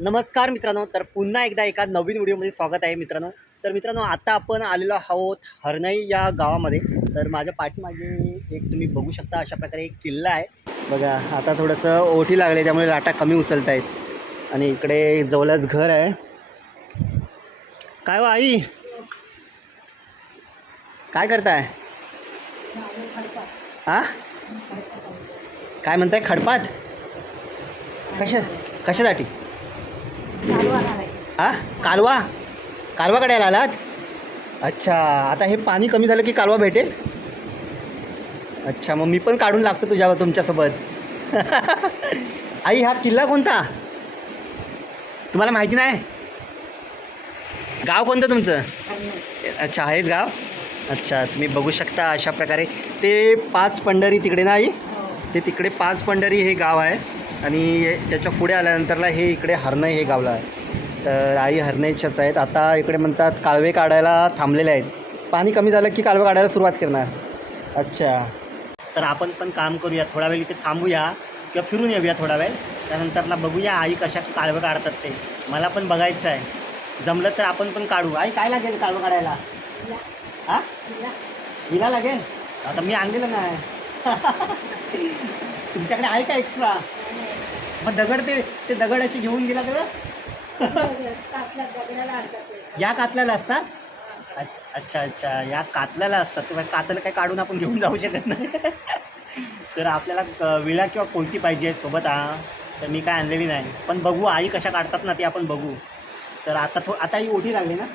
नमस्कार मित्रांनो तर पुन्हा एकदा एका नवीन व्हिडिओमध्ये स्वागत आहे मित्रांनो. तर मित्रांनो आता आपण आलेलो आहोत हरणाई या गावामध्ये. तर माझ्या पाठीमागे एक तुम्ही बघू शकता अशा प्रकारे एक किल्ला आहे. बघा आता थोडंसं ओठी लागले त्यामुळे लाटा कमी उचलत आहेत आणि इकडे जवळच घर आहे. काय व आई? काय करताय? हा काय म्हणताय? खडपात? कशा कशासाठी? हा? कालवा? कालवा काढायला आलात? अच्छा आता हे पाणी कमी झालं की कालवा भेटेल? अच्छा मग मी पण काढून लागतो तुझ्यावर तुमच्यासोबत. आई हा किल्ला कोणता? तुम्हाला माहिती नाही? गाव कोणतं तुमचं? अच्छा हेच गाव? अच्छा तुम्ही बघू शकता अशा प्रकारे. ते पाच पंढरी तिकडे नाही ते तिकडे पाच पंढरी हे गाव आहे. आणि त्याच्या पुढे आल्यानंतरला हे इकडे हरणई हे गावला आहे. तर आई हरणईच्याच आहेत. आता इकडे म्हणतात कालवे काढायला थांबलेले आहेत. पाणी कमी झालं की कालवे काढायला सुरुवात करणार. अच्छा. तर आपण पण काम करूया. थोडा वेळ इथे थांबूया किंवा फिरून येऊया थोडा वेळ. त्यानंतरला बघूया आई कशा कालवं काढतात ते. मला पण बघायचं आहे. जमलं तर आपण पण काढू. आई काय लागेल कालवं काढायला? हां? हिला लागेल? आता मी आणलेलं नाही. तुमच्याकडे आहे का एक्स्ट्रा मग दगड ते ते दगड अशी घेऊन गेला तर या कातल्याला असतात अच्छ- अच्छा अच्छा या कातल्याला असतात कातलं काय काढून आपण घेऊन जाऊ शकत नाही. तर आपल्याला क- विळा किंवा कोणती पाहिजे सोबत हा? तर मी काय आणलेली नाही. पण बघू आई कशा काढतात ना ते आपण बघू. तर आता थो आता ही ओठी लागली ना.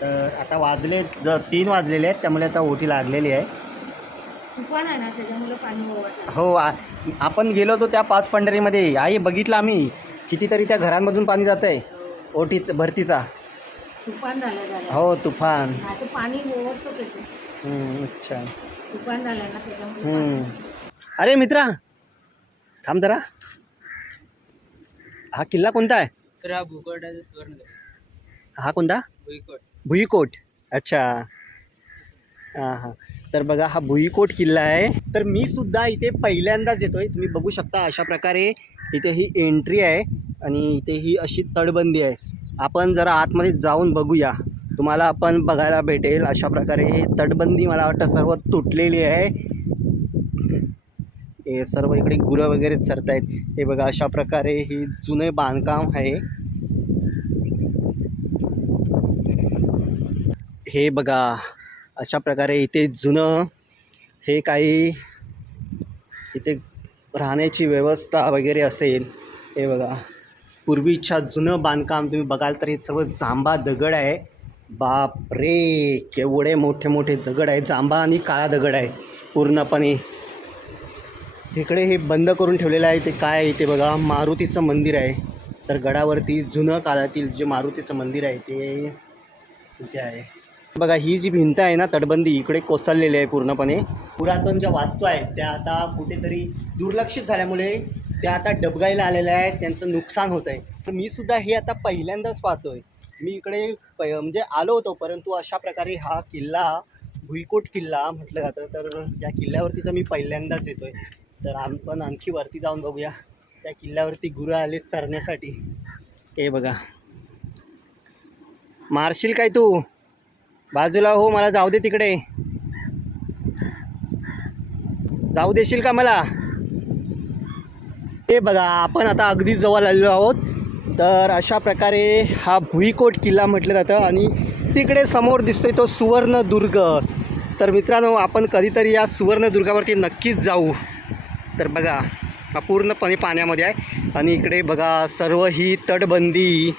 तर आता वाजले ज तीन वाजलेले आहेत त्यामुळे आता ओठी लागलेली आहे. हो आ- आपण गेलो होतो त्या पाच पंढरीमध्ये. आई बघितलं आम्ही. कितीतरी त्या घरांमधून पाणी जात आहे ओटीच भरतीचा. तुफान झालं झालं हो तुफान. आता पाणी ओव्हरतो त्याचे हम्म, अच्छा. तुफान झालं ना त्याच्यामुळे हम्म. अरे मित्रा थांब जरा. हा किल्ला कोणता आहे? तर हा भूगोडाचा सुवर्ण हा कोणता? भुईकोट. भुईकोट. अच्छा. हां हां. तर बघा हा भुईकोट किल्ला आहे. तर मी सुद्धा इथे पहिल्यांदाच येतो आहे तुम्ही बघू शकता अशा प्रकारे इथे ही एंट्री आहे आणि इथे ही अशी तटबंदी आहे. आपण जरा आतमध्ये जाऊन बघूया. तुम्हाला आपण बघायला भेटेल अशा प्रकारे ही तटबंदी मला वाटतं सर्व तुटलेली आहे. हे सर्व इकडे गुरं वगैरे चरत आहेत हे बघा अशा प्रकारे ही जुने बांधकाम आहे. हे बघा अशा प्रकारे इथे जुनं हे काही इथे राहण्याची व्यवस्था वगैरे असेल. हे बघा. पूर्वीच्या जुनं बांधकाम तुम्ही बघाल तर हे सर्व जांबा दगड आहे. बाप रे केवढे मोठे मोठे दगड आहे. जांबा आणि काळा दगड आहे पूर्णपणे. इकडे हे बंद करून ठेवलेलं आहे. ते काय आहे ते बघा. मारुतीचं मंदिर आहे. तर गडावरती जुनं काळातील जे मारुतीचं मंदिर आहे ते इथे आहे. बघा ही जी भिंत आहे ना तटबंदी इकडे कोसळलेली आहे पूर्णपणे. पुरातन ज्या वास्तू आहेत त्या आता कुठेतरी दुर्लक्षित झाल्यामुळे त्या आता डबगाईला आलेल्या आहेत त्यांचं नुकसान होत आहे. तर मी सुद्धा हे आता पहिल्यांदाच पाहतो आहे मी इकडे प म्हणजे आलो होतो परंतु अशा प्रकारे हा किल्ला भुईकोट किल्ला म्हटलं जातं तर या किल्ल्यावरती तर मी पहिल्यांदाच येतो आहे तर आपण आणखी वरती जाऊन बघूया. त्या किल्ल्यावरती गुरं आले चरण्यासाठी. हे बघा. मारशील काय तू? बाजूला हो मला जाऊ दे तिकडे. जाऊ देशील का मला? हे बघा आपण आता अगदी जवळ आलेलो आहोत. तर अशा प्रकारे हा भुईकोट किल्ला म्हटलं जातं आणि तिकडे समोर दिसतोय तो सुवर्णदुर्ग. तर मित्रांनो आपण कधीतरी या सुवर्णदुर्गावरती नक्कीच जाऊ. तर बघा हा पूर्णपणे पाण्यामध्ये आहे. आणि इकडे बघा सर्व ही तटबंदी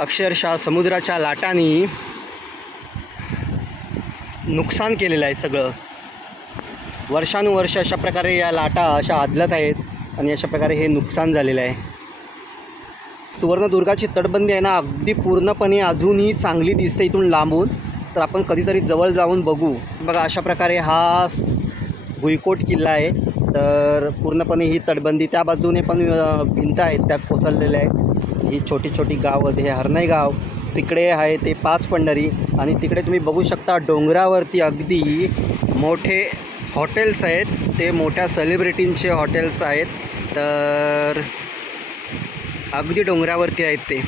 अक्षरशः समुद्राच्या लाटांनी. नुकसान केलेलं आहे सगळं. वर्षानुवर्ष अशा प्रकारे या लाटा अशा आदलत आहेत आणि अशा प्रकारे हे नुकसान झालेलं आहे. सुवर्णदुर्गाची तटबंदी आहे ना अगदी पूर्णपणे अजूनही चांगली दिसते इथून लांबून. तर आपण कधीतरी जवळ जाऊन बघू. बघा अशा प्रकारे हा भुईकोट किल्ला आहे. तर पूर्णपणे ही तटबंदी त्या बाजूने पण भिंत आहेत त्या कोसळलेल्या आहेत. ही छोटी छोटी गाव हे हरणाई गाव. तिकडे आहे ते पाच पंढरी आणि तिकडे तुम्ही बघू शकता डोंगरावरती अगदी मोठे हॉटेल्स आहेत. ते मोठ्या सेलिब्रिटींचे हॉटेल्स आहेत. तर अगदी डोंगरावरती आहेत ते.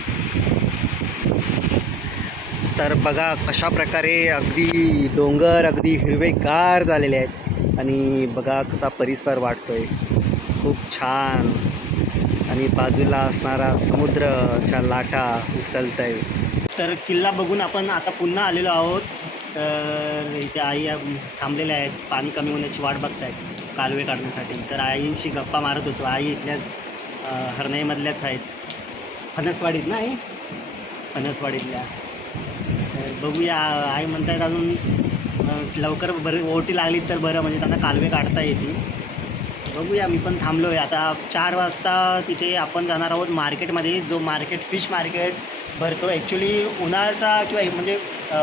तर बघा कशा प्रकारे अगदी डोंगर अगदी हिरवेगार झालेले आहेत. आणि बघा कसा परिसर वाटतोय. खूप छान. आणि बाजूला असणारा समुद्रच्या लाटा उचलत आहे तर किल्ला बघून आपण आता पुन्हा आलेलो आहोत. तर इथे आई थांबलेल्या आहेत. पाणी कमी होण्याची वाट बघत आहेत कालवे काढण्यासाठी. तर आईंशी गप्पा मारत होतो. आई इथल्याच हरणईमधल्याच हरणाईमधल्याच आहेत. फणसवाडीत ना आई? फणसवाडीतल्या. तर बघूया. आई म्हणतायत अजून लवकर बरं ओटी लागली तर बरं. म्हणजे त्यांना कालवे काढता येतील. बघूया. मी पण थांबलो आहे आता चार वाजता तिथे आपण जाणार आहोत मार्केटमध्ये. जो मार्केट फिश मार्केट भरतो ॲक्च्युली उन्हाळ्याचा किंवा म्हणजे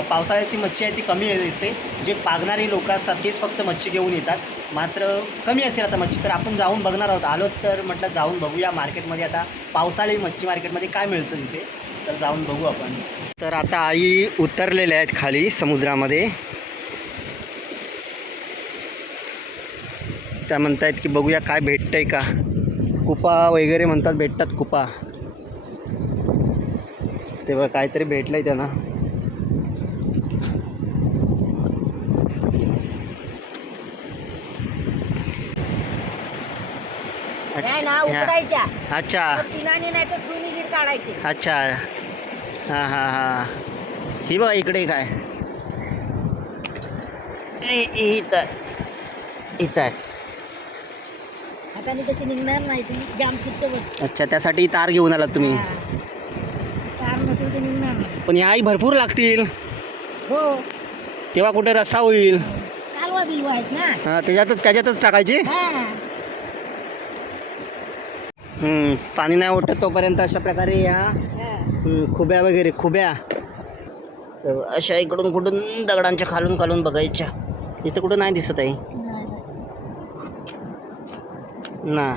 पावसाळ्याची मच्छी आहे ती कमी दिसते. जे पागणारे लोक असतात तेच फक्त मच्छी घेऊन येतात. मात्र कमी असेल आता मच्छी तर आपण जाऊन बघणार आहोत. आलो तर म्हटलं जाऊन बघूया मार्केटमध्ये आता पावसाळी मच्छी मार्केटमध्ये काय मिळतं तिथे. तर जाऊन बघू आपण. तर आता आई उतरलेल्या आहेत खाली समुद्रामध्ये. त्या म्हणतायत की बघूया काय भेटतंय का. कुपा वगैरे म्हणतात भेटतात कुपा. तेव्हा काहीतरी भेटलंय त्यांना नाही ना अच्छा. अच्छा. हां हां हां. ही बघ इकडे काय. इथं आहे. इथं. आहे. हाताने तशी निघणार नाही ती जाम अच्छा त्यासाठी तार घेऊन आलात तुम्ही. पण ह्याही भरपूर लागतील. हो. तेव्हा कुठे रस्सा होईल. कालवा बिलवा आहेत ना. हां त्याच्यातच त्याच्यातच टाकायची? हा. हम्म, पाणी नाही उठत तोपर्यंत अशा प्रकारे या. हा. हम्म, खुब्या वगैरे खुब्या. तर अशा इकडून कुठून दगडांच्या खालून खालून बघायच्या. इथं कुठं नाही दिसत आहे. ना.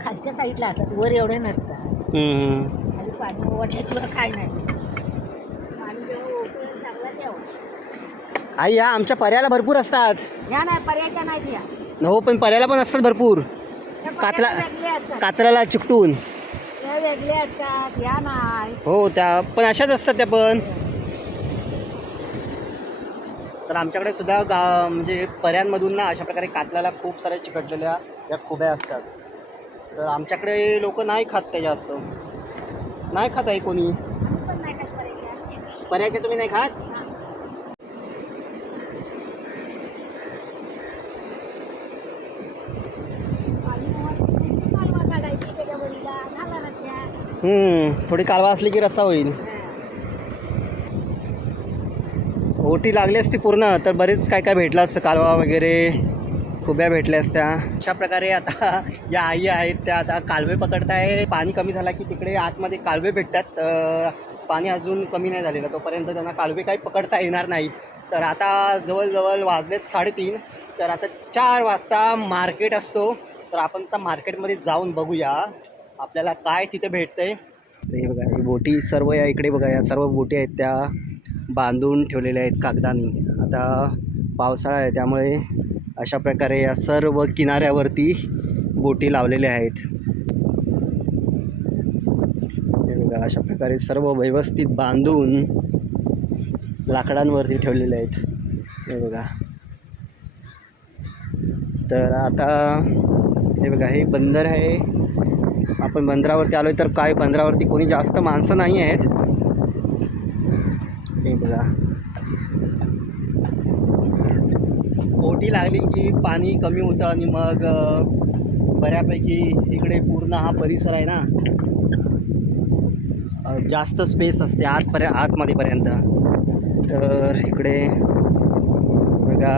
खालच्या साईडला असतात वर एवढे नसतात. हम्म, खाली पाणी ओढल्याशिवाय काय नाही पाणी जेव्हा ओढतं चांगला तेव्हा आई या आमच्या पर्याला भरपूर असतात. नाही पर्यायच्या हो पण पर्याला पण असतात भरपूर. त्या कातला वेगळे असतात. कातराला चिकटून. त्या वेगळे असतात या नाही हो त्या पण अशाच असतात त्या पण. तर आमच्याकडे सुद्धा गा म्हणजे पर्यांमधून ना अशा प्रकारे कातल्याला खूप साऱ्या चिकटलेल्या या खुब्या असतात. तर आमच्याकडे लोक नाही खात त्या जास्त. नाही खात आहे कोणी? आम्ही पण नाही खात पर्याया. पर्याचे तुम्ही नाही खात? थोडी कालवा असली की रस्सा होईल. ओटी लागली असती पूर्ण तर बरेच काय काय भेटलं असतं कालवा वगैरे? खुब्या भेटल्या असत्या. अशा प्रकारे आता या आई आहेत त्या आता कालवे पकडताय. पाणी कमी झाला की तिकडे आतमध्ये कालवे भेटतात. पाणी अजून कमी नाही झालेलं. तोपर्यंत त्यांना कालवे काही पकडता येणार नाही. तर आता जवळजवळ वाजलेत साडेतीन. तर आता चार वाजता मार्केट असतो. तर आपण आता मार्केटमध्ये जाऊन बघूया आपल्याला काय तिथे भेटतंय. हे बघा ही बोटी सर्व या इकडे बघा या सर्व बोटी आहेत त्या बांधून ठेवलेल्या आहेत कागदानी. आता पावसाळा आहे त्यामुळे अशा प्रकारे या सर्व किनाऱ्यावरती बोटी लावलेल्या आहेत. हे बघा अशा प्रकारे सर्व व्यवस्थित बांधून लाकडांवरती ठेवलेले आहेत. हे बघा. तर आता हे बघा हे बंदर आहे. आपण बंदरावरती आलो तर काय? बंदरावरती कोणी जास्त माणसं नाही आहेत. हे बघा. ओटी लागली की पाणी कमी होतं आणि मग बऱ्यापैकी इकडे पूर्ण हा परिसर आहे ना जास्त स्पेस असते आतपर्य आतमध्येपर्यंत तर इकडे बघा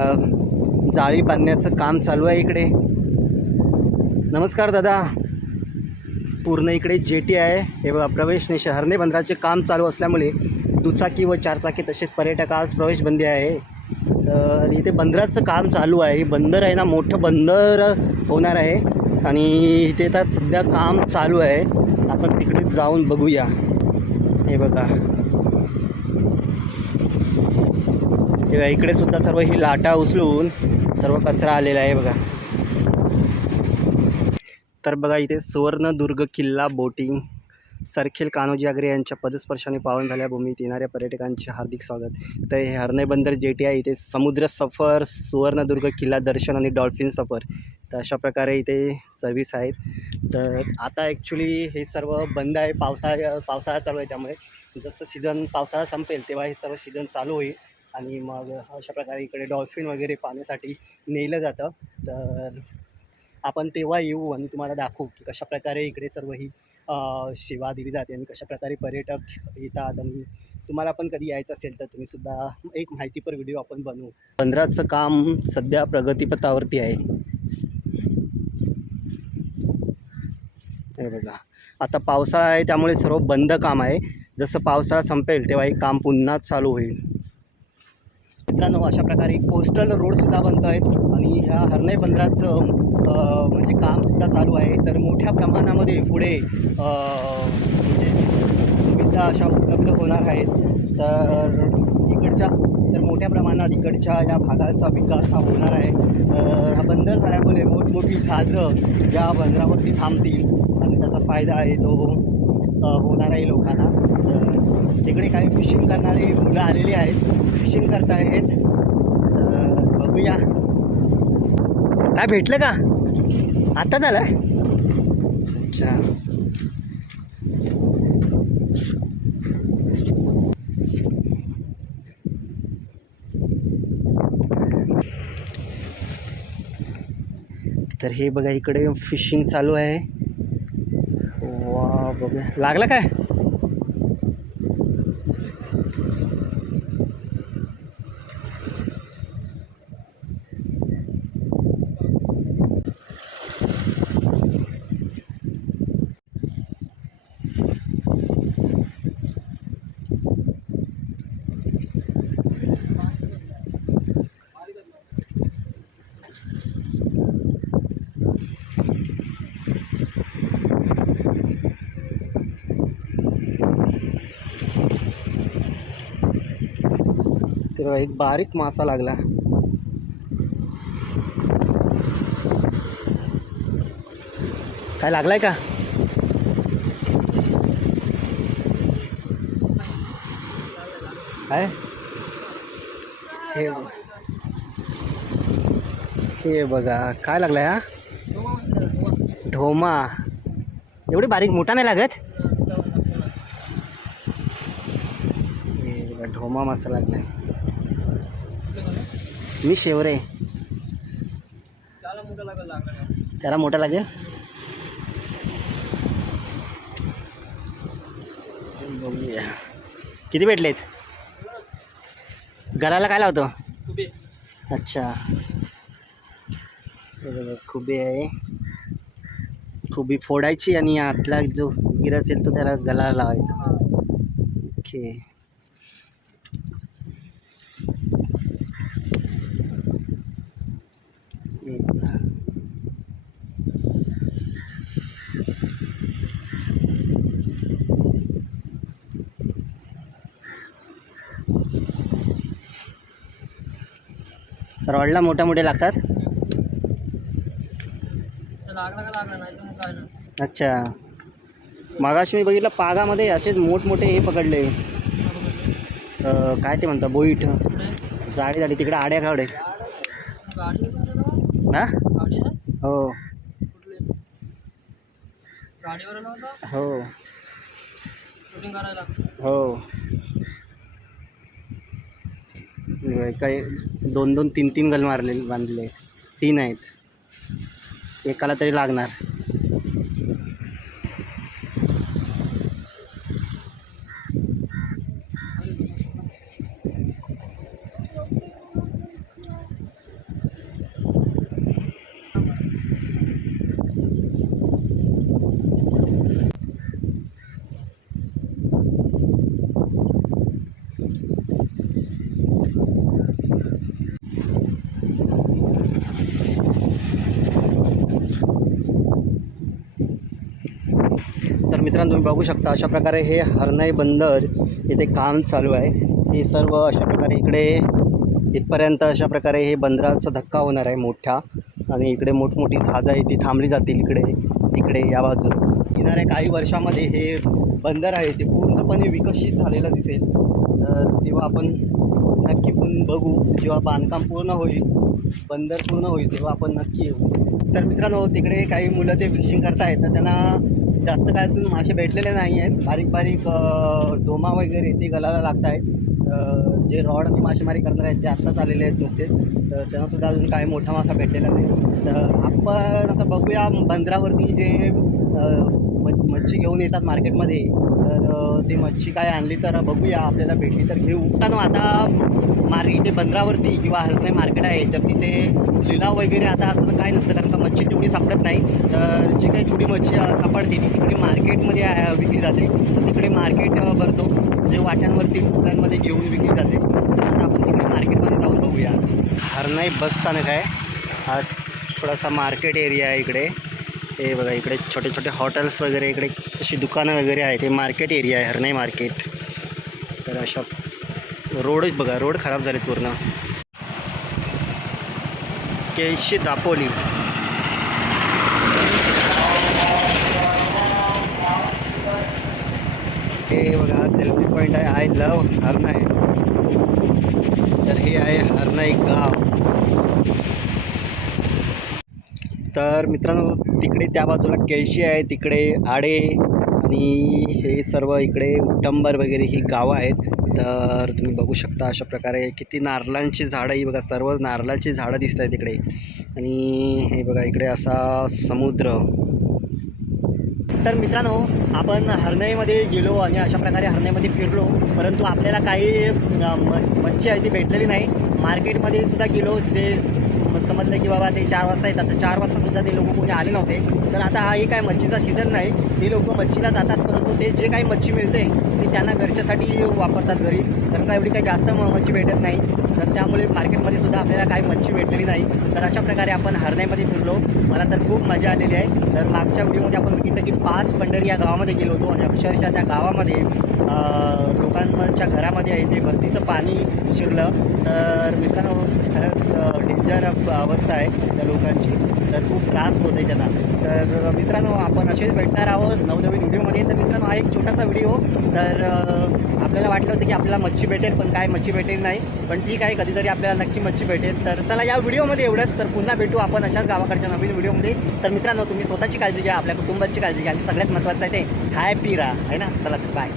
जाळी बांधण्याचं काम चालू आहे इकडे. नमस्कार दादा. पूर्ण इकडे जेटी आहे. हे बघा प्रवेश निषेध हरणे बंदराचे काम चालू असल्यामुळे दुचाकी व चारचाकी तसेच पर्यटकास प्रवेश बंदी आहे. तर इथे बंदराचं काम चालू आहे. हे बंदर आहे ना मोठं बंदर होणार आहे. आणि इथे तर सध्या काम चालू आहे. आपण तिकडे जाऊन बघूया. हे बघा. हे बघा इकडे सुद्धा सर्व ही लाटा उचलून सर्व कचरा आलेला आहे बघा. तर बघा इथे सुवर्णदुर्ग किल्ला बोटिंग सरखेल कान्होजी आगरे यांच्या पदस्पर्शाने पावन झाल्या. भूमीत येणाऱ्या पर्यटकांचे हार्दिक स्वागत. तर हे हरणे बंदर जेटी आहे इथे समुद्र सफर सुवर्णदुर्ग किल्ला दर्शन आणि डॉल्फिन सफर. तर अशा प्रकारे इथे सर्विस आहेत. तर आता ॲक्च्युली हे सर्व बंद आहे. पावसाळ्या पावसाळा चालू आहे त्यामुळे. जसं सीझन पावसाळा संपेल तेव्हा हे सर्व सीझन चालू होईल. आणि मग अशा प्रकारे इकडे डॉल्फिन वगैरे पाण्यासाठी नेलं जातं. तर आपण तेव्हा येऊ आणि तुम्हाला दाखवू की कशाप्रकारे इकडे सर्व ही सेवा दिली जाते आणि कशाप्रकारे पर्यटक येतात आणि तुम्हाला पण कधी यायचं असेल तर तुम्हीसुद्धा एक माहितीपर व्हिडिओ आपण बनवू. बंदराचं काम सध्या प्रगतीपथावरती आहे. बघा. आता पावसाळा आहे त्यामुळे सर्व बंद काम आहे. जसं पावसाळा संपेल तेव्हा हे काम पुन्हा चालू होईल. मित्रांनो अशा प्रकारे कोस्टल रोडसुद्धा बनतो आहे आणि ह्या हरणे बंदराचं म्हणजे कामसुद्धा चालू आहे. तर मोठ्या प्रमाणामध्ये पुढे म्हणजे सुविधा अशा उपलब्ध होणार आहेत. तर इकडच्या तर मोठ्या प्रमाणात इकडच्या या भागाचा विकास हा होणार आहे. तर हा बंदर झाल्यामुळे मोठमोठी झाजं या बंदरावरती थांबतील आणि त्याचा फायदा आहे तो होणार आहे लोकांना. तर तिकडे काही फिशिंग करणारे मुलं आलेली आहेत. फिशिंग करतायत. बघूया. काय भेटलं का? आता झालं? अच्छा. तर हे बघा इकडे फिशिंग चालू आहे. वा बघा लागला काय? तर एक बारीक मासा लागला. काय लागलाय का? काय? हे बघा काय लागलाय हा? ढोमा. एवढी बारीक मोठा नाही लागत? हे बघा ढोमा मासा लागलाय. मी शेवरे. त्याला मोठा लागेल बघूया. किती भेटलेत? घराला काय लावतो? अच्छा. हे खुबे आहे. खुबी फोडायची आणि आतला जो गिर असेल तो त्याला गलाला लावायचा. ओके. रॉडला मोठ्या मोठे लागतात. अच्छा. मागाशी मी बघितलं पागामध्ये असेच मोठमोठे हे पकडले. काय ते म्हणतात बोईट. जाडी जाडी तिकडे आड्या कावडे हा? हो. हो. हो. काही दोन दोन तीन तीन गल मारले बांधले. तीन आहेत. एकाला तरी लागणार तर मित्रांनो तुम्ही बघू शकता अशा प्रकारे हे हरनाई बंदर इथे काम चालू आहे. हे सर्व अशा प्रकारे इकडे इथपर्यंत अशा प्रकारे हे बंदराचा धक्का होणार आहे मोठा आणि इकडे मोठमोठी जहाजं आहे ती थांबली जातील इकडे इकडे या बाजूला. येणाऱ्या काही वर्षामध्ये हे बंदर आहे ते पूर्णपणे विकसित झालेलं दिसेल. तर तेव्हा आपण नक्की पण बघू. जेव्हा बांधकाम पूर्ण होईल बंदर पूर्ण होईल तेव्हा आपण नक्की येऊ. तर मित्रांनो तिकडे काही मुलं ते फिशिंग करतायत तर त्यांना जास्त काय अजून मासे भेटलेले नाही आहेत. बारीक बारीक डोमा वगैरे ते गलाला लागत आहेत जे रॉड आणि मासेमारी करणार आहेत ते आत्ताच आलेले आहेत नुकतेच. तर त्यांनासुद्धा अजून काही मोठा मासा भेटलेला नाही. तर आपण आता बघूया बंदरावरती जे मच्छी घेऊन येतात मार्केटमध्ये. तर ती मच्छी काय आणली तर बघूया. आपल्याला भेटली तर घेऊ. मित्रांनो आता मार इथे बंदरावरती किंवा हरणे मार्केट आहे. तर तिथे लिलाव वगैरे आता असं काय नसतं कारण मच्छी तेवढी सापडत नाही. तर जी काही थोडी मच्छी सापडते ती तिकडे मार्केटमध्ये विकली जाते. तिकडे मार्केट भरतो. जे वाट्यांवरती टोपल्यांमध्ये घेऊन विकली जाते. आता आपण तिकडे मार्केटमध्ये जाऊन बघूया. हरणाई बस स्थानक आहे. हा थोडासा मार्केट एरिया आहे इकडे. हे बघा इकडे छोटे छोटे हॉटेल्स वगैरे इकडे अशी दुकानं वगैरे आहेत. हे मार्केट एरिया आहे हरणाई मार्केट. तर अशा रोडच बघा रोड खराब झालेत पूर्ण. केळशी दापोली. हे बघा सेल्फी पॉईंट आहे. आय लव हरनाई तर हे आहे हरनाई गाव. तर मित्रांनो तिकडे त्या बाजूला केळशी आहे तिकडे आडे आणि हे सर्व इकडे उट्टंबर वगैरे ही गावं आहेत. तर तुम्ही बघू शकता अशा प्रकारे किती नारळांची झाडं ही बघा सर्व नारळाची झाडं दिसत आहेत इकडे आणि हे बघा इकडे असा समुद्र. तर मित्रांनो आपण हरणईमध्ये गेलो आणि अशा प्रकारे हरणाईमध्ये फिरलो. परंतु आपल्याला काही म मच्छी आहे ती भेटलेली नाही. मार्केटमध्ये सुद्धा गेलो. तिथे सम- समजलं की बाबा ते चार वाजता येतात. तर चार वाजता सुद्धा ते लोक कोणी आले नव्हते. तर आता हा एक काय मच्छीचा सीझन नाही. ते लोक मच्छीला जातात परंतु ते जे काही मच्छी मिळते ते त्यांना घरच्यासाठी वापरतात घरीच. कारण का एवढी काही जास्त मच्छी भेटत नाही. तर त्यामुळे मार्केटमध्ये सुद्धा आपल्याला काही मच्छी भेटलेली नाही. तर अशा प्रकारे आपण हरणाईमध्ये फिरलो. मला तर खूप मजा आलेली आहे. तर मागच्या व्हिडिओमध्ये आपण बघितलं की पाच पंढरी या गावामध्ये गेलो होतो आणि अक्षरशः त्या गावामध्ये लोकांच्या घरामध्ये आहे ते भरतीचं पाणी शिरलं तर मित्रांनो खरंच डेंजर अवस्था आहे त्या लोकांची. तर खूप त्रास होते त्यांना. तर मित्रांनो आपण असेच भेटणार आहोत नवनवीन व्हिडिओमध्ये. तर मित्रांनो हा एक छोटासा व्हिडिओ. तर आपल्याला वाटलं होतं की आपल्याला मच्छी भेटेल पण काय मच्छी भेटेल नाही. पण ठीक आहे कधीतरी आपल्याला नक्की मच्छी भेटेल. तर चला या व्हिडिओमध्ये एवढंच. तर पुन्हा भेटू आपण अशाच गावाकडच्या नवीन व्हिडिओमध्ये. तर मित्रांनो तुम्ही स्वतःची काळजी घ्या आपल्या कुटुंबाची काळजी घ्या. आणि सगळ्यात महत्त्वाचं आहे ते हॅपी राहा आहे ना? चला तर बाय